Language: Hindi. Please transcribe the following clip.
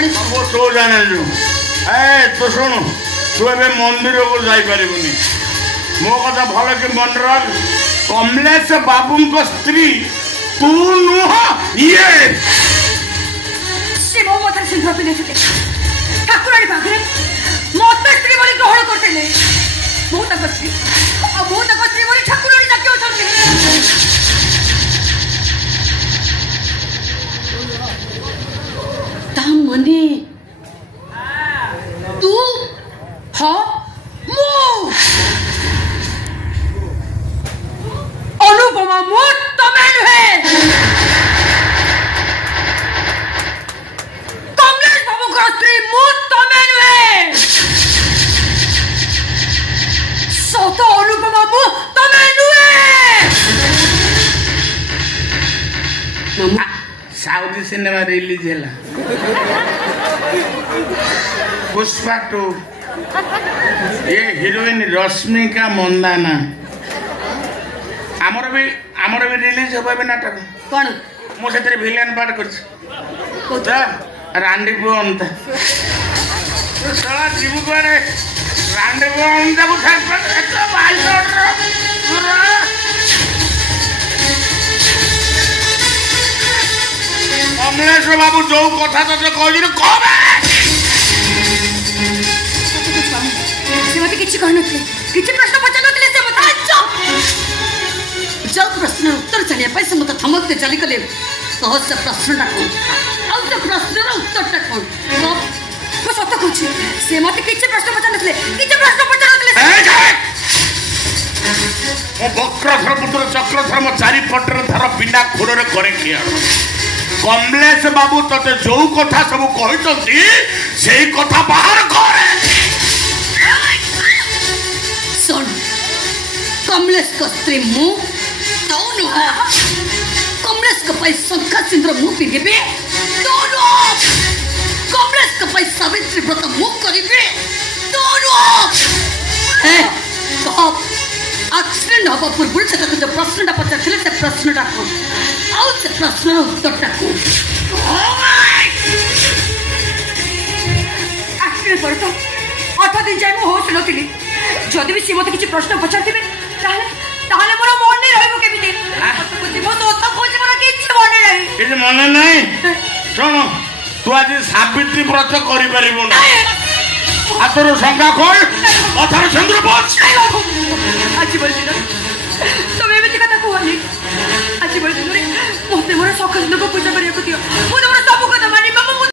वो तो जाने जो ए तो सुन तू ए मंदिर को जाई परिबुनी मो कथा भल के मन रख कमलेश बाबू को स्त्री तू नुह ये से मो मथर सिंह पिने थे ठाकुरानी पाखरे मत स्त्री बोली ग्रहण करते मो तक स्त्री अब मो तक स्त्री बोली ठाकुरानी डाके उठते मने तू हाँ मो अनुपमा मो तमे नुहे कमलेश बाबू का स्त्री मो तमे नुहे सत अनुपमा मो तमे नुहे मामा साउथ सिनेमा रिलीज है पुष्पा 2 ये हीरोइन रश्मिका मंदाना आमर भी रिलीज हो पाए नाटक कौन मुझे विलेन पार्ट कर रांडी अंत जीव कड़े रांडी अंत कमलेश बाबू जो कथा तो कहली मत किसी कहनथले किसी प्रश्न पचारनथले से मत जो प्रश्न उत्तर चलिया पाई से मत थमकते चली गले सहज प्रश्नटा कोन आउ तो प्रश्नर उत्तरटा कोन तो सत कहछि से मत किसी प्रश्न पचारनथले किसी प्रश्न पचारनथले ओ वक्रधर पुत्र चक्रधर म चारि पटर धर पिंडा खुररे करे किया कमलेश बाबू तते जो कथा सब कहते से कथा बाहर करे सुन कमलेश का स्त्री मु दोनों कमलेश का पाई शंखा सिंदूर मु पिबे दोनों कमलेश का पाई सावित्री व्रत मु करिबे दोनों ए कब एक्सीडेंट हवा पूर्व से जो प्रश्नटा पचारथिले से प्रश्नटा कोन आउ से प्रश्नर उत्तरटा कोन एक्सीडेंट पर तो 8 दिन जाय मो होश नथिली जदि भी सीमत किसी प्रश्न पचारथिबे ताहले मोर मन नै रहइबो केमिति बुझि मो तो बुझि मोर किछि मन नै रहि किछि मन नै सुन तू आज सावित्री व्रत करि परिबो ना आतोर संख्या खोल अथर चंद्र बोच आज बोलती ना तो मैं भी कथा कहली आज बोलती रे मोते मोर सखस लोग पूजा करिया को दियो मो मोर